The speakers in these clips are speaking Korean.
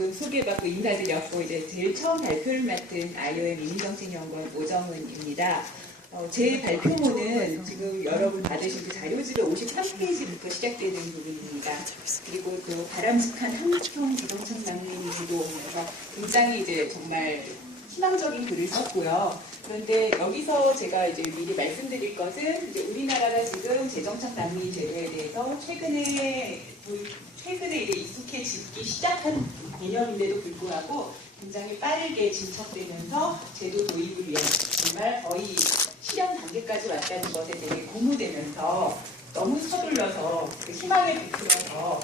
방금 소개받고 인사드렸고 이제 제일 처음 발표를 맡은 IOM 인민정책연구원 오정은입니다. 제 발표문은 지금 여러분 받으신 그 자료집의 53페이지부터 시작되는 부분입니다. 그리고 또 바람직한 한국형 자동차 낭비 주도하면서 굉장히 이제 정말 희망적인 글을 썼고요. 그런데 여기서 제가 이제 미리 말씀드릴 것은 이제 우리나라가 지금 재정착 난민 제도에 대해서 최근에 이제 익숙해지기 시작한 개념인데도 불구하고 굉장히 빠르게 진척되면서 제도 도입을 위해 정말 거의 실현 단계까지 왔다는 것에 대해 고무되면서 너무 서둘러서 그 희망에 비틀어서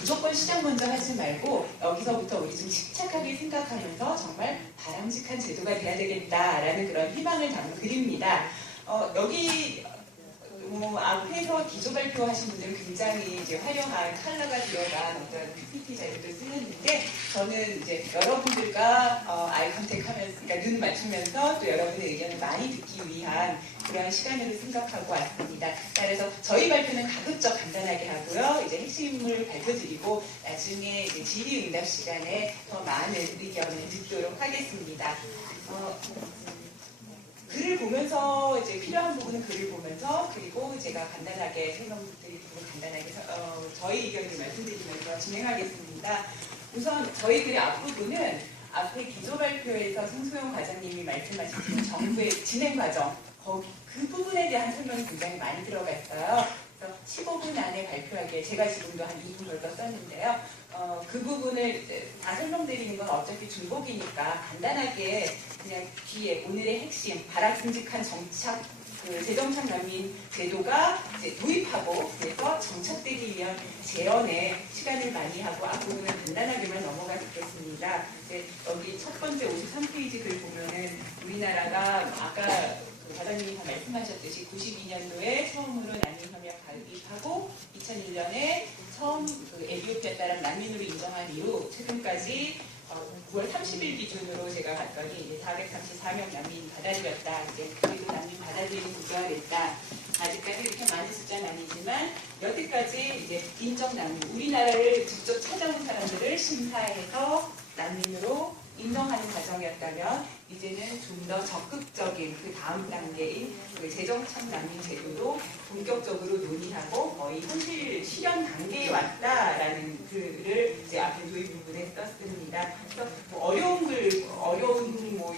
무조건 시장 먼저 하지 말고 여기서부터 우리 좀 침착하게 생각하면서 정말 바람직한 제도가 돼야 되겠다라는 그런 희망을 담은 글입니다. 여기 앞에서 기조 발표하신 분들은 굉장히 이제 화려한 컬러가 들어간 어떤 PPT 자료를 쓰는데 저는 이제 여러분들과 아이 컨택하면서, 그러니까 눈 맞추면서 또 여러분의 의견을 많이 듣기 위한 그러한 시간으로 생각하고 왔습니다. 그래서 저희 발표는 가급적 간단하게 하고요. 이제 핵심을 발표드리고 나중에 이제 질의응답 시간에 더 많은 의견을 듣도록 하겠습니다. 글을 보면서 이제 필요한 부분은 글을 보면서 그리고 제가 간단하게 설명드릴 부분 간단하게 저희 의견을 말씀드리면서 진행하겠습니다. 우선 저희 글의 앞부분은 앞에 기조 발표에서 송소영 과장님이 말씀하신 정부의 진행 과정 그 부분에 대한 설명이 굉장히 많이 들어갔어요. 그래서 15분 안에 발표하기에 제가 지금도 한 2분 걸쳐 썼는데요. 그 부분을 다 설명드리는 건 어차피 중복이니까 간단하게 그냥 뒤에 오늘의 핵심 바람직한 정착 재정착 난민 제도가 이제 도입하고 그래서 정착되기 위한 재현에 시간을 많이 하고 앞부분은 간단하게만 넘어가겠습니다. 여기 첫 번째 53페이지 글 보면은 우리나라가 아까 과장님이 다 말씀하셨듯이 92년도에 처음으로 난민협약 가입하고 2001년에 처음 에티오피아 사람 난민으로 인정한 이후 최근까지 9월 30일 기준으로 제가 봤더니 이제 434명 난민 받아들였다. 이제 그래도 난민 받아들이는 국가가 됐다. 아직까지 이렇게 많은 숫자는 아니지만 여태까지 이제 인정 난민, 우리나라를 직접 찾아온 사람들을 심사해서 난민으로 인정하는 과정이었다면 이제는 좀 더 적극적인 그 다음 단계인 그 재정착 난민 제도도 본격적으로 논의하고 거의 현실 실현 단계에 왔다라는 글을 이제 앞에 도입 부분에 썼습니다. 그래서 어려운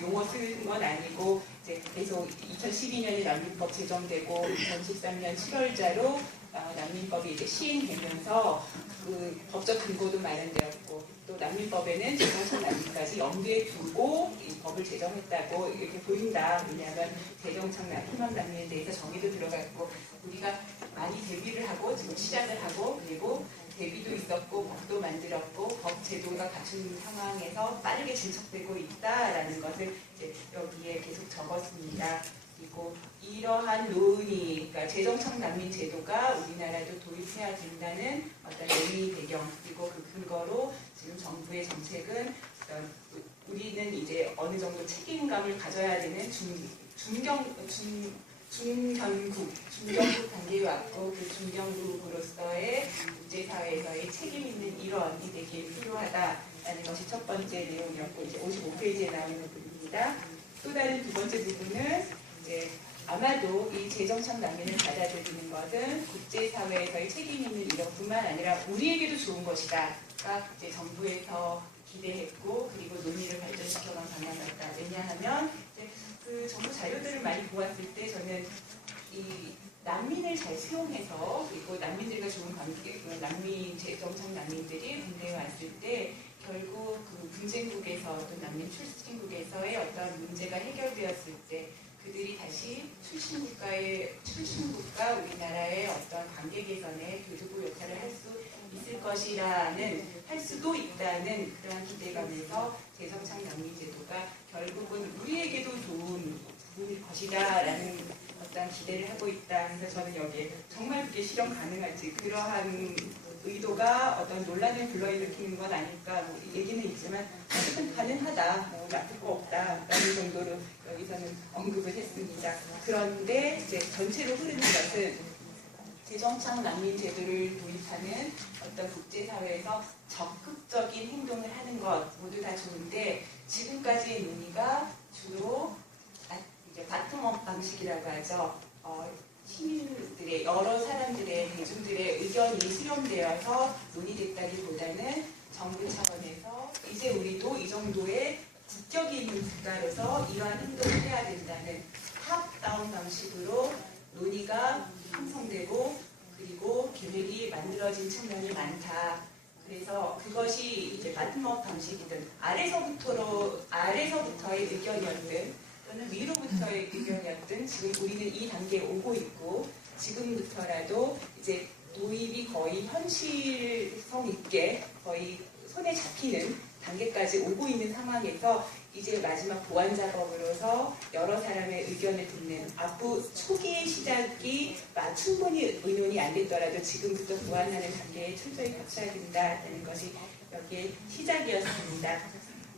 용어 쓰는 건 아니고 이제 계속 2012년에 난민법 제정되고 2013년 7월자로 난민법이 이제 시행되면서 그 법적 근거도 마련되었고 또 난민법에는 재정착 난민까지 염두에 두고 이 법을 제정했다고 이렇게 보인다. 왜냐하면 재정착 희망 난민에 대해서 정의도 들어갔고 우리가 많이 대비를 하고 지금 시작을 하고 그리고 대비도 있었고 법도 만들었고 법 제도가 갖춘 상황에서 빠르게 진척되고 있다라는 것을 이제 여기에 계속 적었습니다. 그리고 이러한 논의, 그러니까 재정착 난민 제도가 우리나라도 도입해야 된다는 어떤 논의 배경 그리고 그 근거로 지금 정부의 정책은 우리는 이제 어느 정도 책임감을 가져야 되는 중견국 단계에 왔고 그 중견국으로서의 국제사회에서의 책임 있는 일원이 되게 필요하다라는 것이 첫 번째 내용이었고 이제 55페이지에 나오는 부분입니다. 또 다른 두 번째 부분은 이제 아마도 이 재정착 난민을 받아들이는 것은 국제사회에서의 책임 있는 일원뿐만 아니라 우리에게도 좋은 것이다가 이제 정부에서 기대했고 그리고 논의를 발전시켜간 방향이었다. 왜냐하면 그 정부 자료들을 많이 보았을 때 저는 이 난민을 잘 수용해서 그리고 난민들과 좋은 관계, 재정착 난민들이 군대에 왔을 때 결국 그 분쟁국에서 또 난민 출신국에서의 어떤 문제가 해결되었을 때 그들이 다시 출신국과 우리나라의 어떤 관계 개선에 교두보 역할을 할 수도 있다는 그러한 기대감에서 재정착 난민 제도가 결국은 우리에게도 좋은 것이다라는 어떤 기대를 하고 있다. 그래서 저는 여기에 정말 그게 실현 가능할지 그러한 의도가 어떤 논란을 불러일으키는 건 아닐까 얘기는 있지만 어쨌든 가능하다, 나쁠 거 없다라는 정도로 여기서는 언급을 했습니다. 그런데 이제 전체로 흐르는 것은 재정착 난민 제도를 도입하는 어떤 국제사회에서 적극적인 행동을 하는 것 모두 다 좋은데 지금까지의 논의가 주로 이제 바텀업 방식이라고 하죠. 시민들의 여러 사람들의 대중들의 의견이 수렴되어서 논의됐다기보다는 정부 차원에서 이제 우리도 이 정도의 국격이 있는 국가로서 이러한 행동을 해야 된다는 탑다운 방식으로 논의가 형성되고 그리고 계획이 만들어진 측면이 많다. 그래서 그것이 이제 바텀업 방식이든 아래서부터의 의견이었든 또는 위로부터의 의견이었든 지금 우리는 이 단계에 오고 있고 지금부터라도 이제 도입이 거의 현실성 있게 거의 손에 잡히는 단계까지 오고 있는 상황에서 이제 마지막 보완 작업으로서 여러 사람의 의견을 듣는 앞으로 초기의 시작이 충분히 의논이 안 됐더라도 지금부터 보완하는 단계에 철저히 갖춰야 된다는 것이 여기에 시작이었습니다.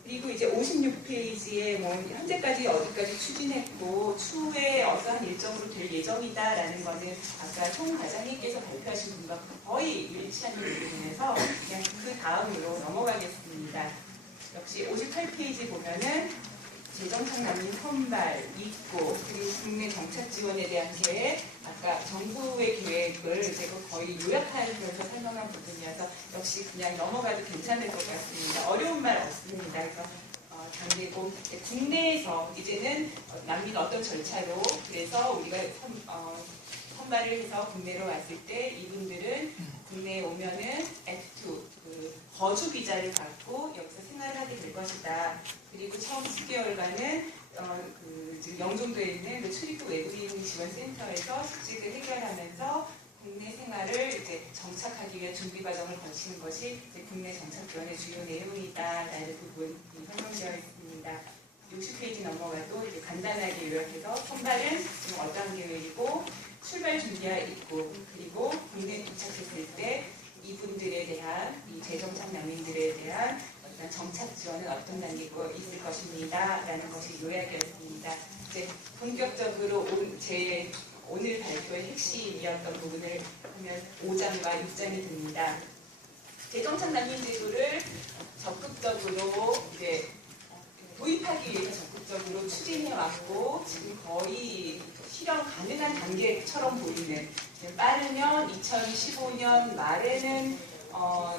그리고 이제 56페이지에 뭐 현재까지 어디까지 추진했고 추후에 어떠한 일정으로 될 예정이다라는 것은 아까 송 과장님께서 발표하신 분과 거의 일치하는 부분에서 그냥 그 다음으로 넘어가겠습니다. 역시 58페이지 보면은 재정착 난민 선발, 입고, 그리고 국내 정착 지원에 대한 계획, 아까 정부의 계획을 제가 거의 요약하면서 설명한 부분이어서 역시 그냥 넘어가도 괜찮을 것 같습니다. 어려운 말 없습니다. 그래서 단계고 국내에서 이제는 난민 어떤 절차로 그래서 우리가 선발을 해서 국내로 왔을 때 이분들은 국내에 오면은 F2 거주 비자를 받고 여기서 생활을 하게 될 것이다. 그리고 처음 10개월간은 지금 영종도에 있는 그 출입국 외국인 지원센터에서 숙직을 해결하면서 국내 생활을 이제 정착하기 위한 준비 과정을 거치는 것이 이제 국내 정착 지원의 주요 내용이다라는 부분이 설명되어 있습니다. 60페이지 넘어가도 이제 간단하게 요약해서 선발은 지금 어떠한 계획이고 출발 준비와 입국 그리고 국내 도착했을 때 이분들에 대한 이 재정착 난민들에 대한 어떤 정착 지원은 어떤 단계고 있을 것입니다. 라는 것이 요약이었습니다. 이제 본격적으로 제 오늘 발표의 핵심이었던 부분을 보면 5장과 6장이 됩니다. 재정착 난민 제도를 적극적으로 이제 도입하기 위해서 적극적으로 추진해왔고 지금 거의 실현 가능한 단계처럼 보이는 빠르면 2015년 말에는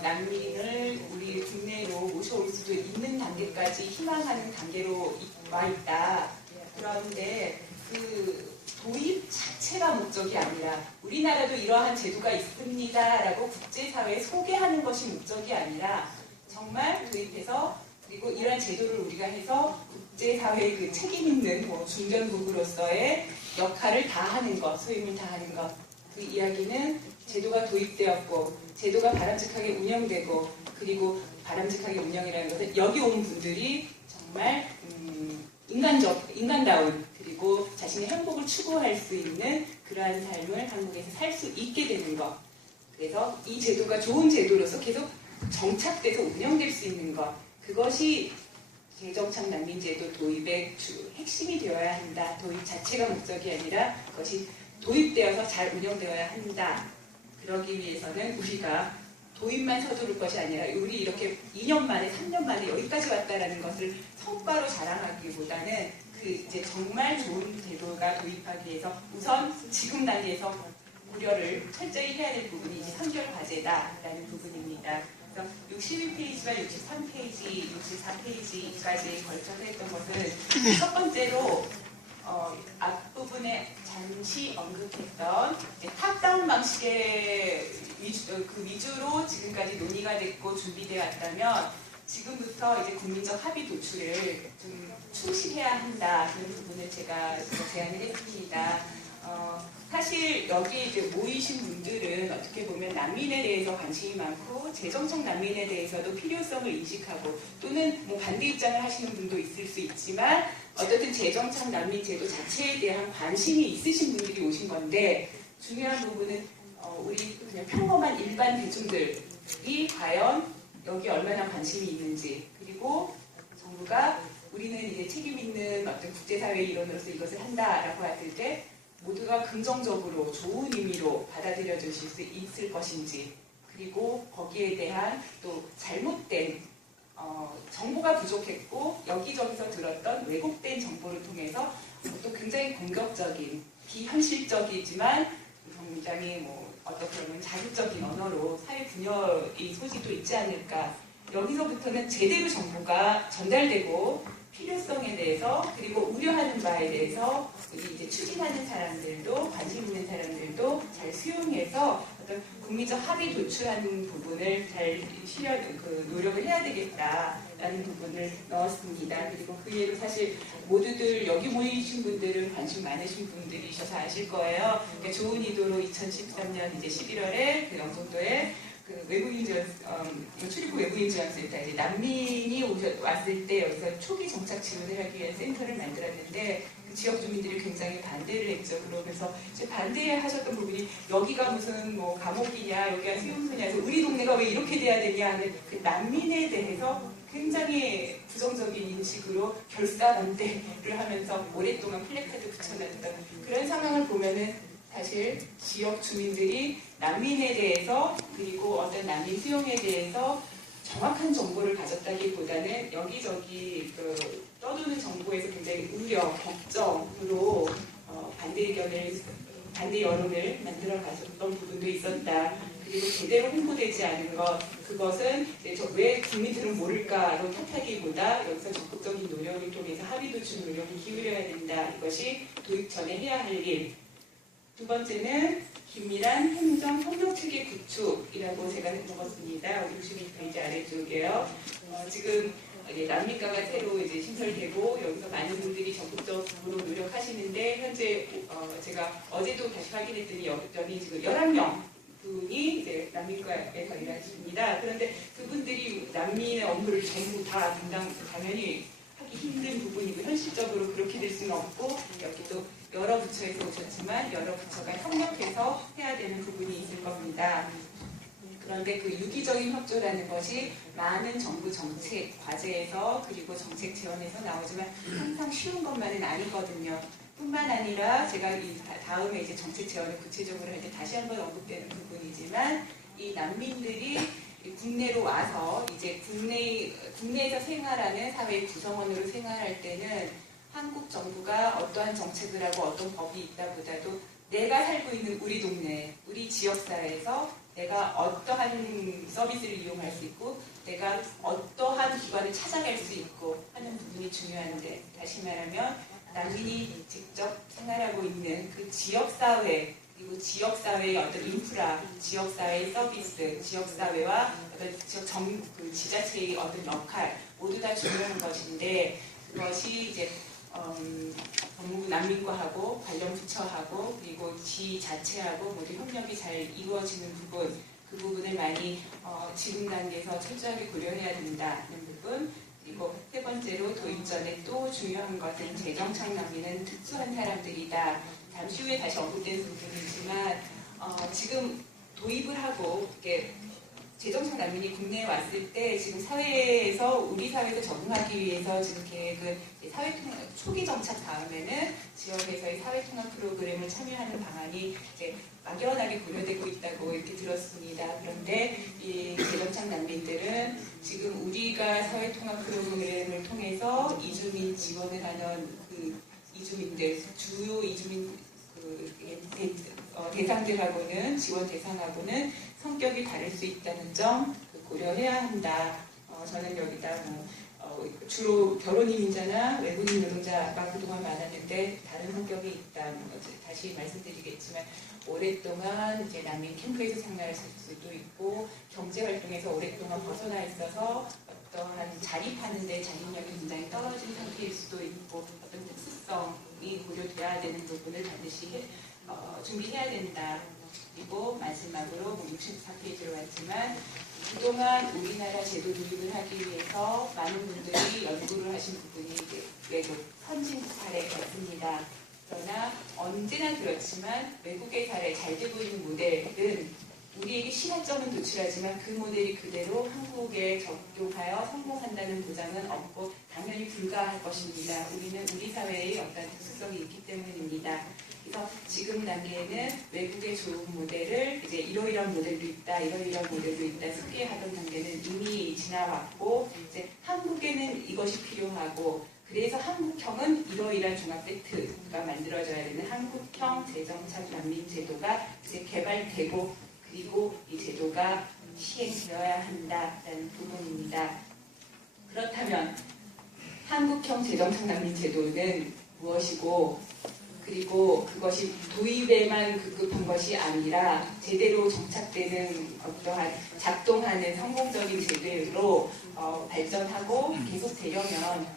난민을 우리 국내로 모셔올 수도 있는 단계까지 희망하는 단계로 와 있다. 그런데 그 도입 자체가 목적이 아니라 우리나라도 이러한 제도가 있습니다라고 국제사회에 소개하는 것이 목적이 아니라 정말 도입해서 그리고 이러한 제도를 우리가 해서 국제사회의 그 책임 있는 중견국으로서의 역할을 다하는 것, 소임을 다하는 것. 그 이야기는 제도가 도입되었고 제도가 바람직하게 운영되고 그리고 바람직하게 운영이라는 것은 여기 온 분들이 정말 인간다운 그리고 자신의 행복을 추구할 수 있는 그러한 삶을 한국에서 살 수 있게 되는 것. 그래서 이 제도가 좋은 제도로서 계속 정착돼서 운영될 수 있는 것. 그것이 재정착 난민제도 도입의 핵심이 되어야 한다. 도입 자체가 목적이 아니라 그것이 도입되어서 잘 운영되어야 한다. 그러기 위해서는 우리가 도입만 서두를 것이 아니라 우리 이렇게 2년 만에 3년 만에 여기까지 왔다라는 것을 성과로 자랑하기보다는 그 이제 정말 좋은 제도가 도입하기 위해서 우선 지금 단계에서 고려를 철저히 해야 될 부분이 이제 3개월 과제다라는 부분입니다. 62페이지와 63페이지, 64페이지까지 걸쳐서 했던 것은 첫 번째로 앞부분에 잠시 언급했던 탑다운 방식의 위주로 지금까지 논의가 됐고 준비되어 왔다면 지금부터 이제 국민적 합의 도출을 좀 충실해야 한다. 그런 부분을 제가 제안을 했습니다. 사실 여기 이제 모이신 분들은 어떻게 보면 난민에 대해서 관심이 많고 재정착 난민에 대해서도 필요성을 인식하고 또는 뭐 반대 입장을 하시는 분도 있을 수 있지만 어쨌든 재정착 난민 제도 자체에 대한 관심이 있으신 분들이 오신 건데 중요한 부분은 우리 그냥 평범한 일반 대중들이 과연 여기 얼마나 관심이 있는지 그리고 정부가 우리는 이제 책임 있는 어떤 국제사회 일원으로서 이것을 한다라고 했을 때 모두가 긍정적으로 좋은 의미로 받아들여 주실 수 있을 것인지 그리고 거기에 대한 또 잘못된 정보가 부족했고 여기저기서 들었던 왜곡된 정보를 통해서 또 굉장히 공격적인 비현실적이지만 굉장히 어떻게 보면 자극적인 언어로 사회 분열의 소지도 있지 않을까. 여기서부터는 제대로 정보가 전달되고 필요성에 대해서 그리고 우려하는 바에 대해서 우리 이제 추진하는 사람들도 관심 있는 사람들도 잘 수용해서 어떤 국민적 합의 도출하는 부분을 잘 노력을 해야 되겠다라는 부분을 넣었습니다. 그리고 그 예로 사실 모두들 여기 모이신 분들은 관심 많으신 분들이셔서 아실 거예요. 그러니까 좋은 의도로 2013년 이제 11월에 그 영종도에 출입국 외국인 지원센터 이제 난민이 왔을 때 여기서 초기 정착 지원을 하기 위한 센터를 만들었는데 그 지역 주민들이 굉장히 반대를 했죠. 그러면서 이제 반대하셨던 부분이 여기가 무슨 감옥이냐, 여기가 수용소냐, 해서 우리 동네가 왜 이렇게 돼야 되냐 하는 그 난민에 대해서 굉장히 부정적인 인식으로 결사반대를 하면서 오랫동안 플래카드 붙여놨던 그런 상황을 보면은 사실 지역 주민들이 난민에 대해서 그리고 어떤 난민 수용에 대해서 정확한 정보를 가졌다기보다는 여기저기 떠도는 정보에서 굉장히 우려, 걱정으로 반대 여론을 만들어 가셨던 부분도 있었다. 그리고 제대로 홍보되지 않은 것, 그것은 왜 국민들은 모를까로 탓하기보다 여기서 적극적인 노력을 통해서 합의 도출 노력을 기울여야 된다. 이것이 도입 전에 해야 할 일. 두 번째는 긴밀한 행정 협력체계 구축이라고 제가 적었습니다. 어디 보시면 페이지 아래쪽이에요. 지금 난민가가 새로 이제 신설되고 여기서 많은 분들이 적극적으로 노력하시는데 현재 제가 어제도 다시 확인했더니 여기 지금 11명 분이 이제 난민가에서 일하십니다. 그런데 그분들이 난민의 업무를 전부 다 당연히 하기 힘든 부분이고 현실적으로 그렇게 될 수는 없고 여기도 여러 부처에서 오셨지만 여러 부처가 협력해서 해야 되는 부분이 있을 겁니다. 그런데 그 유기적인 협조라는 것이 많은 정부 정책 과제에서 그리고 정책 지원에서 나오지만 항상 쉬운 것만은 아니거든요. 뿐만 아니라 제가 이 다음에 이제 정책 지원을 구체적으로 할 때 다시 한번 언급되는 부분이지만 이 난민들이 국내로 와서 이제 국내에서 생활하는 사회 구성원으로 생활할 때는 한국 정부가 어떠한 정책을 하고 어떤 법이 있다보다도 내가 살고 있는 우리 동네, 우리 지역사회에서 내가 어떠한 서비스를 이용할 수 있고 내가 어떠한 기관을 찾아갈 수 있고 하는 부분이 중요한데 다시 말하면 난민이 직접 생활하고 있는 그 지역사회 그리고 지역사회의 어떤 인프라, 지역사회의 서비스, 지역사회와 어떤 그 지자체의 어떤 역할 모두 다 중요한 것인데 그것이 이제 법무부 난민과하고 관련 부처하고 그리고 지자체하고 모두 협력이 잘 이루어지는 부분 그 부분을 많이 지금 단계에서 철저하게 고려해야 된다는 부분 그리고 세 번째로 도입 전에 또 중요한 것은 재정착 난민은 특수한 사람들이다. 잠시 후에 다시 언급된 부분이지만 지금 도입을 하고 이게 재정착 난민이 국내에 왔을 때 지금 사회에서 우리 사회에서 적응하기 위해서 지금 계획은 사회통합 초기 정착 다음에는 지역에서의 사회통합 프로그램을 참여하는 방안이 이제 막연하게 고려되고 있다고 이렇게 들었습니다. 그런데 이 재정착 난민들은 지금 우리가 사회통합 프로그램을 통해서 이주민 지원을 하는 그 이주민들 주요 이주민 대상들하고는 지원 대상하고는 성격이 다를 수 있다는 점 고려해야 한다. 저는 여기다 주로 결혼 이민자나 외국인 노동자가 그동안 많았는데 다른 성격이 있다는 것을 다시 말씀드리겠지만 오랫동안 이제 난민 캠프에서 생활할 수도 있고 경제 활동에서 오랫동안 벗어나 있어서 어떠한 자립하는데 자립력이 굉장히 떨어진 상태일 수도 있고 어떤 특수성이 고려돼야 되는 부분을 반드시 준비해야 된다. 그리고 마지막으로 64페이지로 왔지만 그동안 우리나라 제도 도입을 하기 위해서 많은 분들이 연구를 하신 부분이 이제 외국 선진 사례였습니다. 그러나 언제나 그렇지만 외국의 사례 잘 되고 있는 모델은 우리에게 시사점은 도출하지만 그 모델이 그대로 한국에 적용하여 성공한다는 보장은 없고 당연히 불가할 것입니다. 우리는 우리 사회의 어떤 특수성이 있기 때문입니다. 그래서 지금 단계에는 외국의 좋은 모델을 이제 이러이러한 모델도 있다, 이러이러한 모델도 있다 소개하던 단계는 이미 지나왔고 이제 한국에는 이것이 필요하고 그래서 한국형은 이러이러한 종합 세트가 만들어져야 되는 한국형 재정착 난민 제도가 이제 개발되고 그리고 이 제도가 시행되어야 한다는 부분입니다. 그렇다면 한국형 재정착 난민 제도는 무엇이고 그리고 그것이 도입에만 급급한 것이 아니라 제대로 정착되는 어떠한 작동하는 성공적인 제도로 발전하고 계속되려면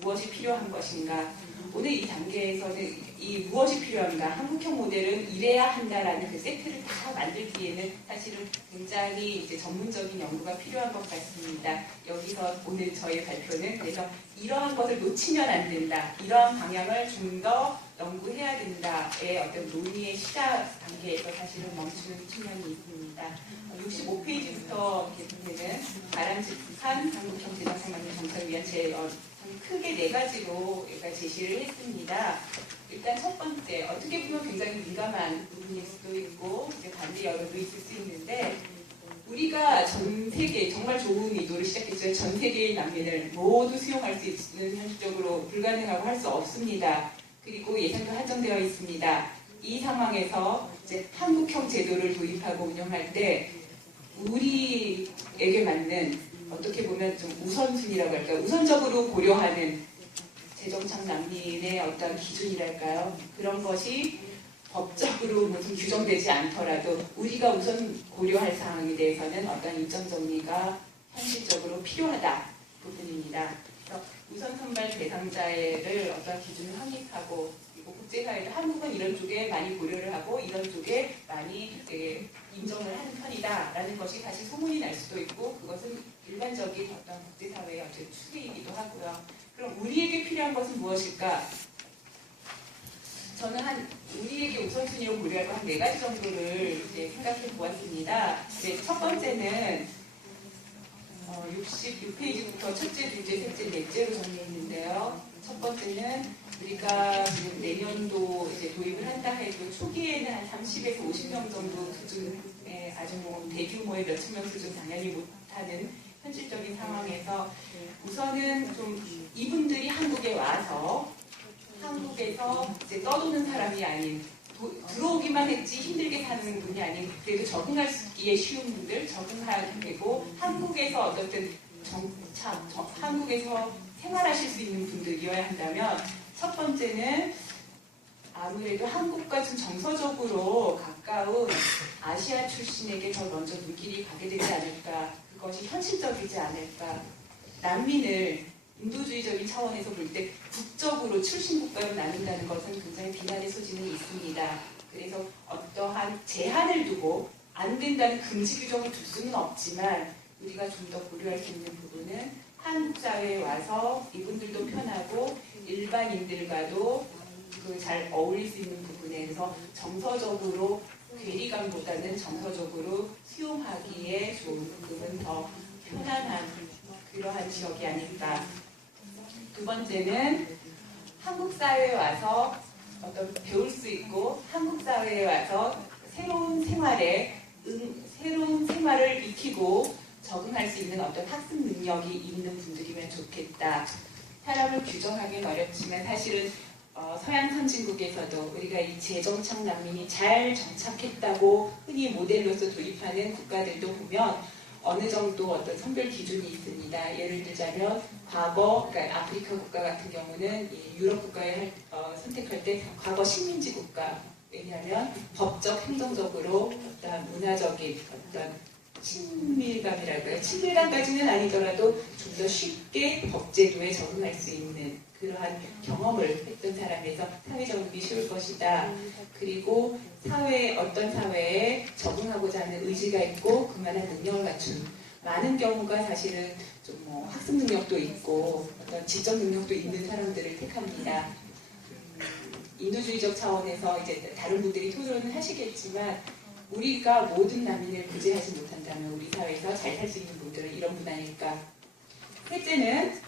무엇이 필요한 것인가? 오늘 이 단계에서는 이 무엇이 필요한가? 한국형 모델은 이래야 한다라는 그 세트를 다 만들기에는 사실은 굉장히 이제 전문적인 연구가 필요한 것 같습니다. 여기서 오늘 저희 발표는 그래서 이러한 것을 놓치면 안 된다. 이러한 방향을 좀 더 연구해야 된다의 어떤 논의의 시작 단계에서 사실은 멈추는 측면이 있습니다. 65페이지부터 계속되는 바람직한 한국형 재정착난민 정착을 위한 크게 네 가지로 제시를 했습니다. 일단 첫 번째, 어떻게 보면 굉장히 민감한 부분일 수도 있고 이제 반대 여론도 있을 수 있는데 우리가 전 세계 정말 좋은 의도를 시작했죠. 전 세계의 난민을 모두 수용할 수 있는 현실적으로 불가능하고 할 수 없습니다. 그리고 예산도 한정되어 있습니다. 이 상황에서 이제 한국형 제도를 도입하고 운영할 때 우리에게 맞는 어떻게 보면 좀 우선순위라고 할까요? 우선적으로 고려하는 재정착 난민의 어떤 기준이랄까요? 그런 것이 법적으로 무슨 규정되지 않더라도 우리가 우선 고려할 사항에 대해서는 어떤 일정 정리가 현실적으로 필요하다 부분입니다. 그래서 우선 선발 대상자를 어떤 기준을 확립하고 그리고 국제사회도 한국은 이런 쪽에 많이 고려를 하고 이런 쪽에 많이 인정을 하는 편이다라는 것이 사실 소문이 날 수도 있고 그것은 일반적인 어떤 국제사회의 어떤 추세이기도 하고요. 그럼 우리에게 필요한 것은 무엇일까? 저는 우리에게 우선순위로 고려할 한 네 가지 정도를 이제 생각해 보았습니다. 첫 번째는 66페이지부터 첫째, 둘째, 셋째, 넷째로 정리했는데요. 첫 번째는 우리가 내년도 이제 도입을 한다 해도 초기에는 한 30에서 50명 정도 수준의 아주 대규모의 몇천 명 수준 당연히 못하는 현실적인 상황에서 우선은 좀 이분들이 한국에 와서 한국에서 이제 떠도는 사람이 아닌 들어오기만 했지 힘들게 사는 분이 아닌 그래도 적응하기에 쉬운 분들 적응하게 되고 한국에서 어떻든 한국에서 생활하실 수 있는 분들이어야 한다면 첫 번째는 아무래도 한국과 좀 정서적으로 가까운 아시아 출신에게 더 먼저 눈길이 가게 되지 않을까 그것이 현실적이지 않을까 난민을 인도주의적인 차원에서 볼 때 국적으로 출신 국가로 나눈다는 것은 굉장히 비난의 소지는 있습니다. 그래서 어떠한 제한을 두고 안 된다는 금지 규정을 둘 수는 없지만 우리가 좀 더 고려할 수 있는 부분은 한국 사회에 와서 이분들도 편하고 일반인들과도 잘 어울릴 수 있는 부분에서 정서적으로 괴리감보다는 정서적으로 수용하기에 조금은 더 편안한 그러한 지역이 아닐까. 두 번째는 한국 사회에 와서 어떤 배울 수 있고 한국 사회에 와서 새로운 생활을 익히고 적응할 수 있는 어떤 학습 능력이 있는 분들이면 좋겠다. 사람을 규정하기는 어렵지만 사실은 서양 선진국에서도 우리가 이 재정착 난민이 잘 정착했다고 흔히 모델로서 도입하는 국가들도 보면 어느 정도 어떤 선별 기준이 있습니다. 예를 들자면 과거, 그러니까 아프리카 국가 같은 경우는 유럽 국가에 선택할 때 과거 식민지 국가 왜냐하면 법적, 행정적으로 어떤 문화적인 어떤 친밀감이랄까요? 친밀감까지는 아니더라도 좀 더 쉽게 법제도에 적응할 수 있는 그러한 경험을 했던 사람에서 사회 적응이 쉬울 것이다. 그리고 어떤 사회에 적응하고자 하는 의지가 있고 그만한 능력을 갖춘 많은 경우가 사실은 좀 학습 능력도 있고 어떤 지적 능력도 있는 사람들을 택합니다. 인도주의적 차원에서 이제 다른 분들이 토론을 하시겠지만 우리가 모든 난민을 구제하지 못한다면 우리 사회에서 잘 살 수 있는 분들은 이런 분 아닐까. 셋째는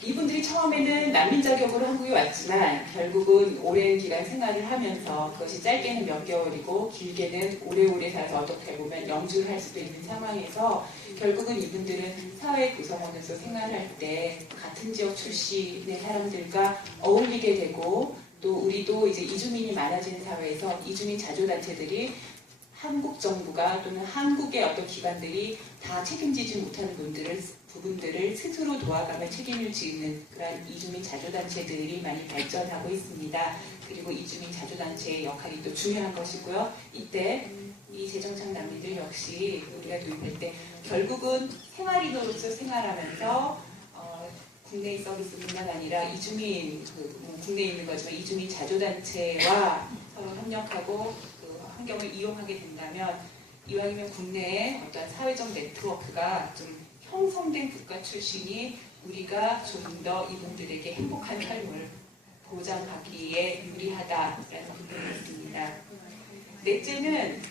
이분들이 처음에는 난민 자격으로 한국에 왔지만 결국은 오랜 기간 생활을 하면서 그것이 짧게는 몇 개월이고 길게는 오래오래 살아서 어떻게 보면 영주를 할 수도 있는 상황에서 결국은 이분들은 사회 구성원으로서 생활할 때 같은 지역 출신의 사람들과 어울리게 되고 또 우리도 이제 이주민이 많아지는 사회에서 이주민 자조단체들이 한국 정부가 또는 한국의 어떤 기관들이 다 책임지지 못하는 부분들을 스스로 도와가며 책임을 지는 그런 이주민 자조단체들이 많이 발전하고 있습니다. 그리고 이주민 자조단체의 역할이 또 중요한 것이고요. 이때 이 재정착 난민들 역시 우리가 도입할 때 결국은 생활인으로서 생활하면서 국내 서비스뿐만 아니라 이주민 국내에 있는 거지만 이주민 자조단체와 서로 협력하고 그 환경을 이용하게 된다면 이왕이면 국내에 어떤 사회적 네트워크가 좀 형성된 국가 출신이 우리가 좀 더 이분들에게 행복한 삶을 보장하기에 유리하다라는 부분이 있습니다. 넷째는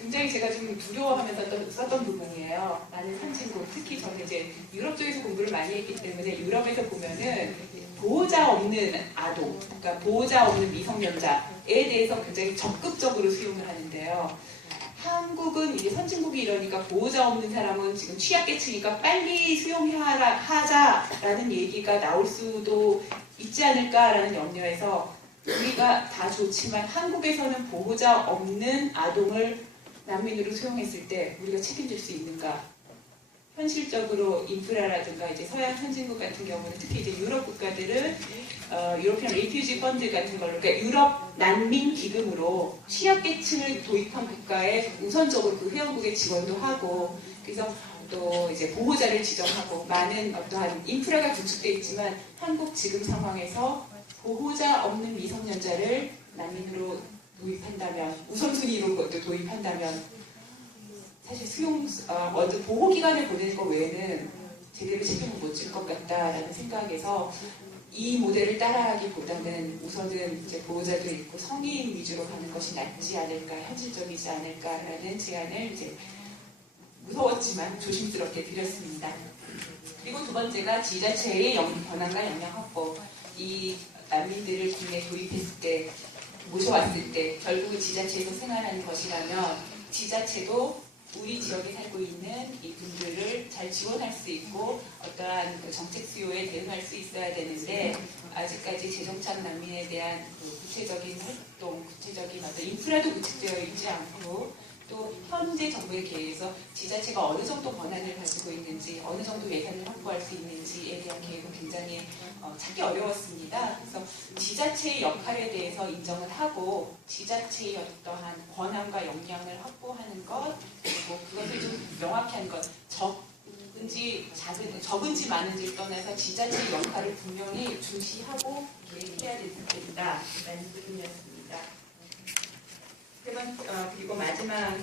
굉장히 제가 좀 두려워하면서 썼던 부분이에요. 많은 선진국, 특히 저는 이제 유럽 쪽에서 공부를 많이 했기 때문에 유럽에서 보면은 보호자 없는 아동, 그러니까 보호자 없는 미성년자에 대해서 굉장히 적극적으로 수용을 하는데요. 한국은 이게 선진국이 이러니까 보호자 없는 사람은 지금 취약계층이니까 빨리 수용하자라는 얘기가 나올 수도 있지 않을까라는 염려에서 우리가 다 좋지만 한국에서는 보호자 없는 아동을 난민으로 수용했을 때 우리가 책임질 수 있는가? 현실적으로 인프라라든가 이제 서양 선진국 같은 경우는 특히 이제 유럽 국가들은 유로피안 리퓨지 펀드 같은 걸로 그러니까 유럽 난민 기금으로 취약계층을 도입한 국가에 우선적으로 그 회원국에 지원도 하고 그래서 또 이제 보호자를 지정하고 많은 어떠한 인프라가 구축되어 있지만 한국 지금 상황에서 보호자 없는 미성년자를 난민으로 도입한다면 우선순위로 그것도 도입한다면 사실 보호기관에 보내는 것 외에는 제대로 책임을 못 질 것 같다라는 생각에서 이 모델을 따라하기보다는 우선은 이제 보호자도 있고 성인 위주로 가는 것이 낫지 않을까, 현실적이지 않을까라는 제안을 이제 무서웠지만 조심스럽게 드렸습니다. 그리고 두 번째가 지자체의 권한과 역량 확보. 이 난민들을 국내에 도입했을 때, 모셔왔을 때 결국은 지자체에서 생활하는 것이라면 지자체도 우리 지역에 살고 있는 이분들을 잘 지원할 수 있고 어떠한 그 정책 수요에 대응할 수 있어야 되는데 아직까지 재정착 난민에 대한 그 구체적인 활동, 구체적인 어떤 인프라도 구축되어 있지 않고 또 현재 정부의 계획에서 지자체가 어느 정도 권한을 가지고 있는지 어느 정도 예산을 확보할 수 있는지에 대한 계획은 굉장히 찾기 어려웠습니다. 그래서 지자체의 역할에 대해서 인정을 하고 지자체의 어떠한 권한과 역량을 확보하는 것 그리고 그것을 좀 명확히 하는 것 적은지 많은지를 떠나서 지자체의 역할을 분명히 중시하고 계획해야 된다라는 부분이었습니다. 그리고 마지막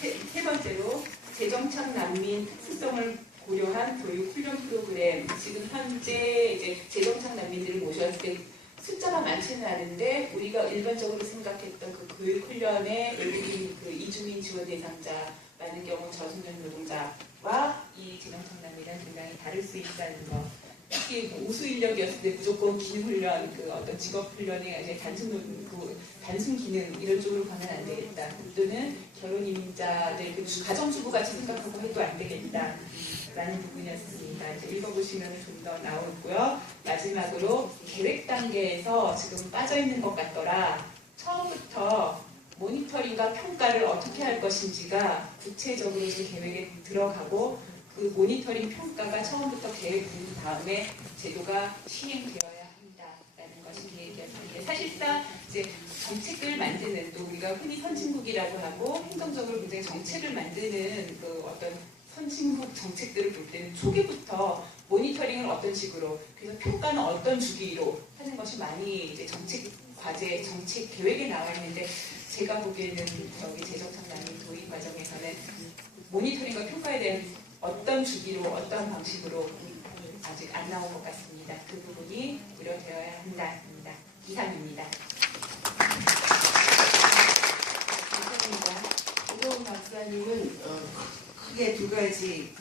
세 번째로 재정착 난민 특수성을 고려한 교육 훈련 프로그램. 지금 현재 이제 재정착 난민들을 모셨을 때 숫자가 많지는 않은데 우리가 일반적으로 생각했던 그 교육 훈련의 외국인 그 이주민 지원 대상자 많은 경우 저숙련 노동자와 이 재정착 난민은 굉장히 다를 수 있다는 거. 특히 우수 인력이었을 때 무조건 기능 훈련, 그 어떤 직업 훈련에 이제 단순 기능 이런 쪽으로 가면 안 되겠다. 또는 결혼 이민자들 가정주부 같이 생각하고 해도 안 되겠다라는 부분이었습니다. 이제 읽어보시면 좀 더 나오고요. 마지막으로 계획 단계에서 지금 빠져 있는 것 같더라. 처음부터 모니터링과 평가를 어떻게 할 것인지가 구체적으로 이제 계획에 들어가고. 그 모니터링 평가가 처음부터 계획된 다음에 제도가 시행되어야 한다라는 것이 계획이었습니다. 사실상 이제 정책을 만드는 또 우리가 흔히 선진국이라고 하고 행정적으로 굉장히 정책을 만드는 그 어떤 선진국 정책들을 볼 때는 초기부터 모니터링을 어떤 식으로 그래서 평가는 어떤 주기로 하는 것이 많이 이제 정책 과제, 정책 계획에 나와 있는데 제가 보기에는 여기 재정착 난민 도입 과정에서는 모니터링과 평가에 대한 어떤 주기로 어떤 방식으로 아직 안 나온 것 같습니다. 그 부분이 우려되어야 한다입니다. 이상입니다. 감사합니다. 이동 박사님은 크게 두 가지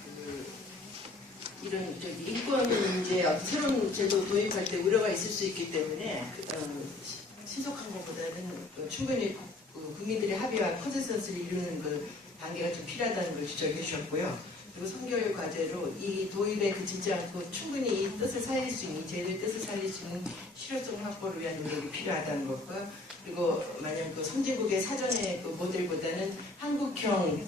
이런 인권 문제 새로운 제도 도입할 때 우려가 있을 수 있기 때문에 신속한 것보다는 충분히 국민들의 합의와 컨센서스를 이루는 단계가 좀 필요하다는 걸 지적해 주셨고요. 그리고 선결 과제로 이 도입에 그치지 않고 충분히 이 뜻을 살릴 수 있는, 이 제도의 뜻을 살릴 수 있는 실효성 확보를 위한 노력이 필요하다는 것과, 그리고 만약 선진국의 사전의 모델보다는 한국형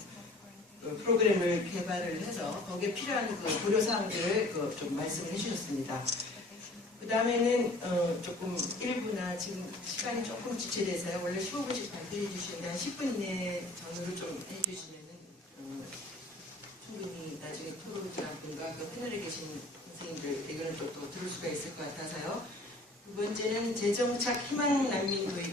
프로그램을 개발을 해서 거기에 필요한 고려사항들을 좀 말씀을 해주셨습니다. 그 다음에는 조금 일부나 지금 시간이 조금 지체돼서요. 원래 15분씩 발표해 주시는데 한 10분 이내 전후로 좀 해주시면 충분히 나중에 토론자분과 패널에 계신 선생님들 의견을 또 들을 수가 있을 것 같아서요. 두 번째는 재정착 희망 난민 도입